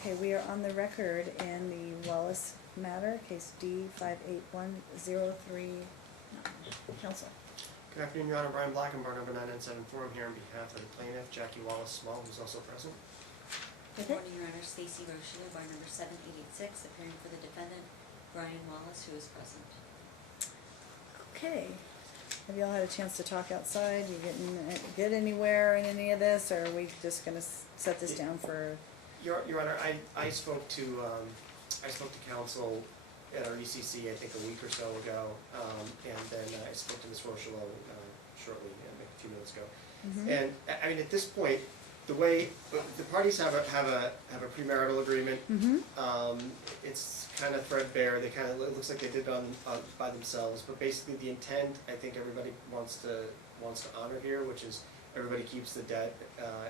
Okay, we are on the record in the Wallace matter, case D-58103. Counsel. Good afternoon, Your Honor. Brian Blackenbar, number 997 Forum, here on behalf of the plaintiff, Jackie Wallace Small, who's also present. Good morning, Your Honor. Stacy Rochelle, bar number 7886, appearing for the defendant, Brian Wallace, who is present. Okay. Have y'all had a chance to talk outside? You get anywhere in any of this, or are we just gonna set this down for? Your Honor, I spoke to counsel at our ECC, I think a week or so ago, and then I spoke to Ms. Rochelle shortly, a few minutes ago. Mm-hmm. And I mean, at this point, the way the parties have a premarital agreement, Mm-hmm. it's kind of threadbare. They kind of, it looks like they did it on by themselves, but basically the intent, I think everybody wants to honor here, which is everybody keeps the debt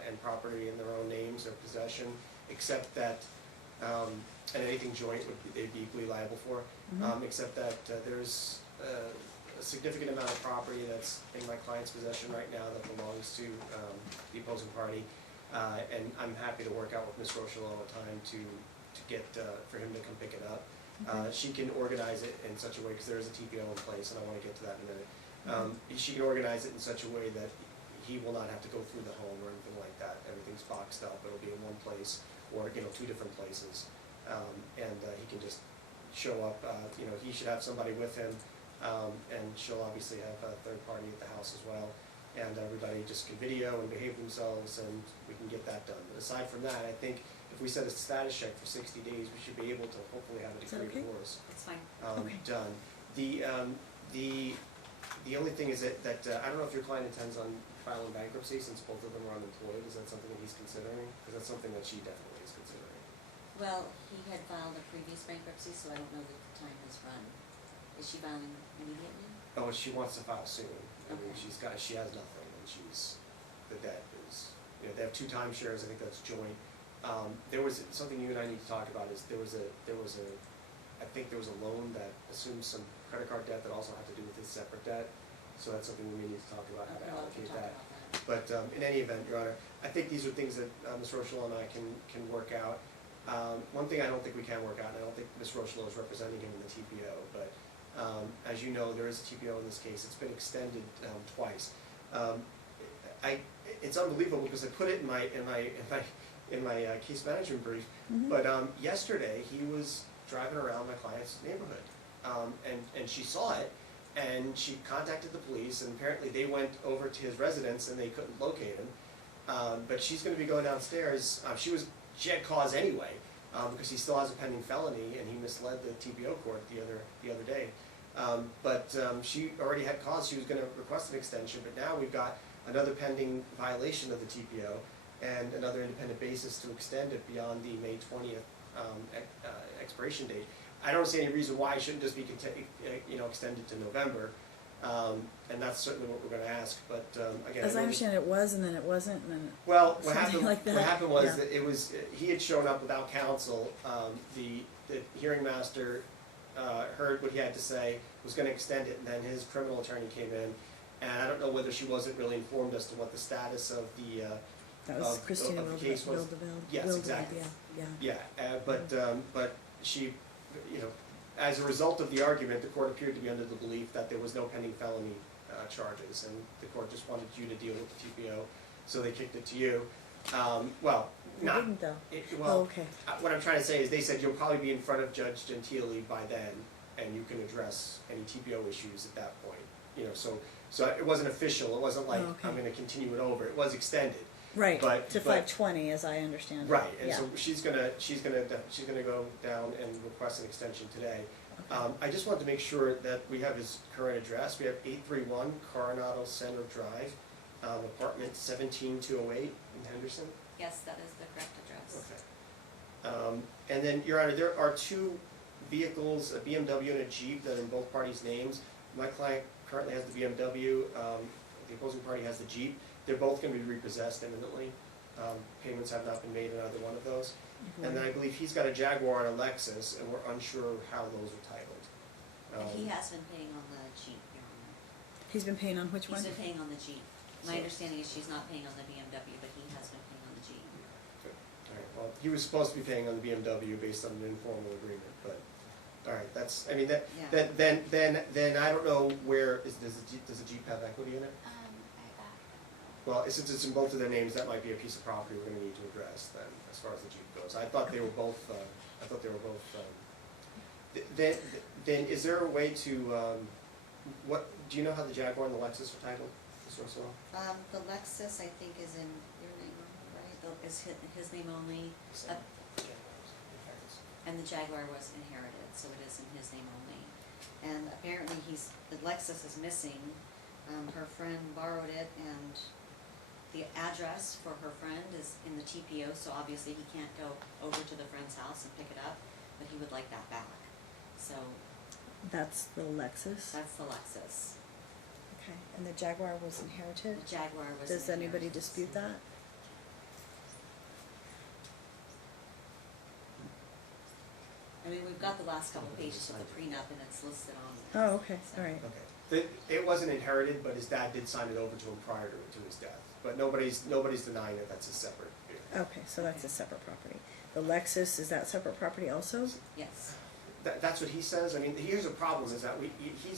and property in their own names or possession, except that and anything joint they'd be equally liable for, Mm-hmm. except that there's a significant amount of property that's in my client's possession right now that belongs to the opposing party, and I'm happy to work out with Ms. Rochelle all the time to get for him to come pick it up. Okay. She can organize it in such a way, because there is a TPO in place, and I want to get to that in a minute. She can organize it in such a way that he will not have to go through the home or anything like that. Everything's boxed up. It'll be in one place, or two different places, and he can just show up. He should have somebody with him, and she'll obviously have a third party at the house as well. And everybody just can video and behave themselves, and we can get that done. But aside from that, I think if we set a status check for 60 days, we should be able to hopefully have a decree of divorce That's fine. done. The only thing is that I don't know if your client intends on filing bankruptcy, since both of them are unemployed. Is that something that he's considering? Because that's something that she definitely is considering. Well, he had filed a previous bankruptcy, so I don't know that the time has run. Is she filing immediately? Oh, she wants to file soon. I mean, Okay. she has nothing, and the debt is, they have 2 timeshares. I think that's joint. There was something you and I need to talk about. Is I think there was a loan that assumed some credit card debt that also had to do with his separate debt. So that's something we need to talk about, how to allocate that. But in any event, Your Honor, I think these are things that Ms. Rochelle and I can work out. One thing I don't think we can work out, and I don't think Ms. Rochelle is representing him in the TPO, but as you know, there is a TPO in this case. It's been extended twice. It's unbelievable, because I put it in my case management brief. Mm-hmm. But yesterday he was driving around my client's neighborhood, and she saw it, and she contacted the police, and apparently they went over to his residence and they couldn't locate him. But she's going to be going downstairs. She had cause anyway, because he still has a pending felony, and he misled the TPO court the other day. But she already had cause. She was going to request an extension, but now we've got another pending violation of the TPO and another independent basis to extend it beyond the May 20th expiration date. I don't see any reason why it shouldn't just be extended to November, and that's certainly what we're going to ask. But again, As I understand, it was, and then it wasn't, and then well, what happened was yeah. that he had shown up without counsel. The hearing master heard what he had to say, was going to extend it, and then his criminal attorney came in, and I don't know whether she wasn't really informed as to what the status of the that was Christina of the case was. Yes, exactly. Yeah. But she, as a result of the argument, the court appeared to be under the belief that there was no pending felony charges, and the court just wanted you to deal with the TPO, so they kicked it to you. Well, not. They didn't though. Okay. What I'm trying to say is they said you'll probably be in front of Judge Gentili by then, and you can address any TPO issues at that point. So it wasn't official. It wasn't like I'm going to continue it over. It was extended. Right. But, to 520, as I understand. Right, and yeah. so she's gonna go down and request an extension today. Okay. I just wanted to make sure that we have his current address. We have 831 Coronado Center Drive, apartment 17208 in Henderson. Yes, that is the correct address. Okay. And then, Your Honor, there are 2 vehicles, a BMW and a Jeep, that are in both parties' names. My client currently has the BMW. The opposing party has the Jeep. They're both going to be repossessed imminently. Payments have not been made in either one of those. Mm-hmm. And then I believe he's got a Jaguar and a Lexus, and we're unsure how those are titled. He has been paying on the Jeep, Your Honor. He's been paying on which one? He's been paying on the Jeep. My understanding is she's not paying on the BMW, but he has been paying on the Jeep. Good. All right. Well, he was supposed to be paying on the BMW based on an informal agreement, but, all right, that's, I mean, Yeah. then I don't know where, does the Jeep have equity in it? Well, since it's in both of their names, that might be a piece of property we're gonna need to address then, as far as the Jeep goes. I thought they were both, then is there a way to, do you know how the Jaguar and the Lexus are titled, Ms. Russell? The Lexus, I think, is in your name, right? Is his name only, and the Jaguar was inherited, so it is in his name only. And apparently the Lexus is missing. Her friend borrowed it, and the address for her friend is in the TPO, so obviously he can't go over to the friend's house and pick it up, but he would like that back. So That's the Lexus? that's the Lexus. Okay, and the Jaguar was inherited? The Jaguar was Does an anybody inheritance. dispute that? I mean, we've got the last couple pages of the prenup, and it's listed on there. Oh, okay, So- all right. Okay. It wasn't inherited, but his dad did sign it over to him prior to his death. But nobody's denying that that's a separate vehicle. Okay, so that's a separate property. The Lexus, is that separate property also? Yes. That's what he says. I mean, here's a problem, is that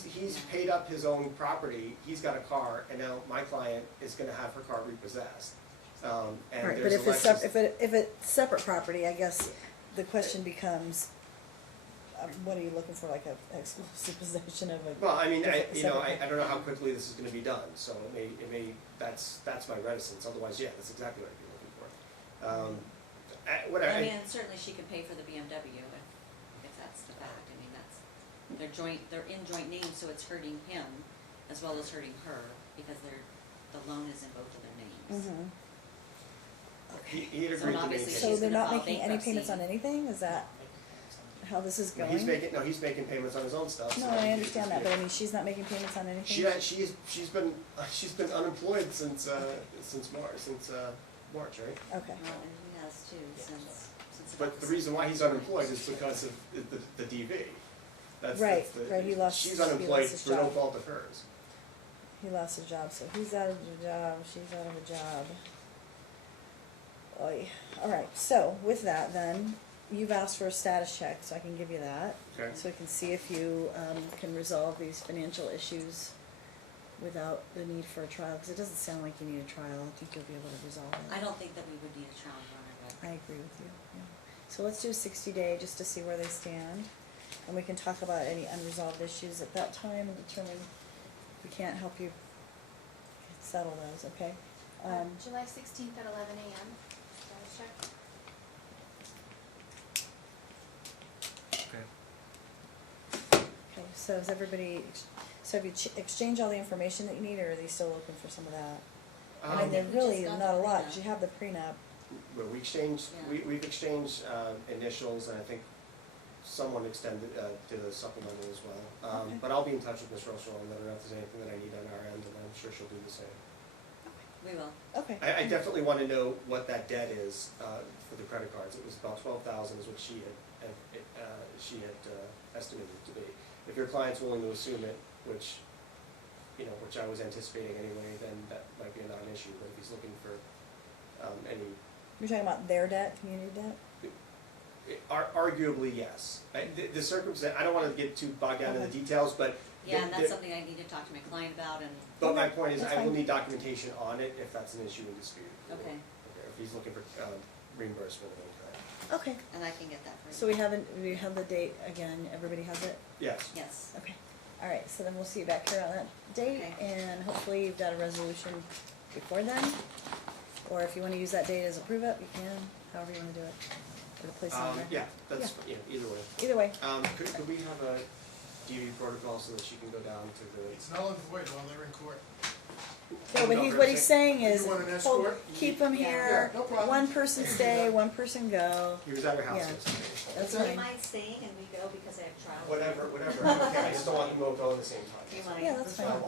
he's paid up his own property, he's got a car, and now my client is gonna have her car repossessed. And All right, but there's a if it's Lexus. if it's separate property, I guess the question becomes, what are you looking for, like a exclusive possession of a? Well, I mean, I separate don't know how quickly this is gonna be done, so it may, that's my reticence, otherwise, yeah, that's exactly what I'd be looking for. What I mean, and certainly she could pay for the BMW if that's the fact. I mean, they're in joint names, so it's hurting him as well as hurting her, because the loan is in both of their names. Mhm. He'd So agreed to obviously maintain. So she's they're gonna not file making any bankruptcy. payments on anything, is that how this is No, going? he's making payments on his own stuff. No, so I understand that, but I mean, she's not making payments on anything? She's been unemployed since March, right? Okay, Well, and he has too, since But about the the reason why same he's time. unemployed is because of the DV. Right, he lost- She's he unemployed lost his for no job. fault of hers. he lost his job, so he's out of a job, she's out of a job. Oy. All right, so with that then, you've asked for a status check, so I can give you that. Okay. So we can see if you can resolve these financial issues without the need for a trial, because it doesn't sound like you need a trial. I think you'll be able to resolve it. I don't think that we would need a trial runner, but. I agree with you, yeah. So let's do a 60-day just to see where they stand. And we can talk about any unresolved issues at that time and determine if we can't help you settle those, okay? July 16th at 11 a.m. Status check. Okay, so is everybody, so have you exchanged all the information that you need, or are they still looking for some of that? I mean, there we really just got not a the lot, prenup. 'cause you have the prenup. Well, Yeah. we've exchanged initials, and I think someone extended to the supplemental as well. Okay. But I'll be in touch with Ms. Russell and let her know if there's anything that I need on our end, and I'm sure she'll do the same. We will. Okay. I definitely want to know what that debt is for the credit cards. It was about 12,000 is what she had estimated it to be. If your client's willing to assume it, which I was anticipating anyway, then that might be a non-issue. But if he's looking for any, You're talking about their debt, community debt? arguably yes. The circumstance, I don't want to get too bogged down in the Okay. details, but Yeah, and the- that's something I need to talk to my client about, and, but my Okay, point is, that's I will fine. need documentation on it if that's an issue in dispute. okay, If he's looking for reimbursement of any kind. Okay, and I can get that for you. so we have the date again, everybody has it? Yes. Yes, Okay, all right, so then we'll see you back here on that date, Okay. and hopefully you've got a resolution before then. Or if you wanna use that date as a prove up, you can, however you wanna do it, or to place it on there. Yeah, that's, either way. Either way, Could we have a DV protocol so that she can go down to the? It's null and void while they're in court. no, but what he's saying is, You want an hold- escort? keep them Yeah. here, Yeah, no problem. one person stay, one person go, He was at her house Yeah. yesterday. that's so you fine. mind staying and we go because I have trial? Whatever, okay, I just don't want them both going at the same time. You mind? Yeah, that's fine.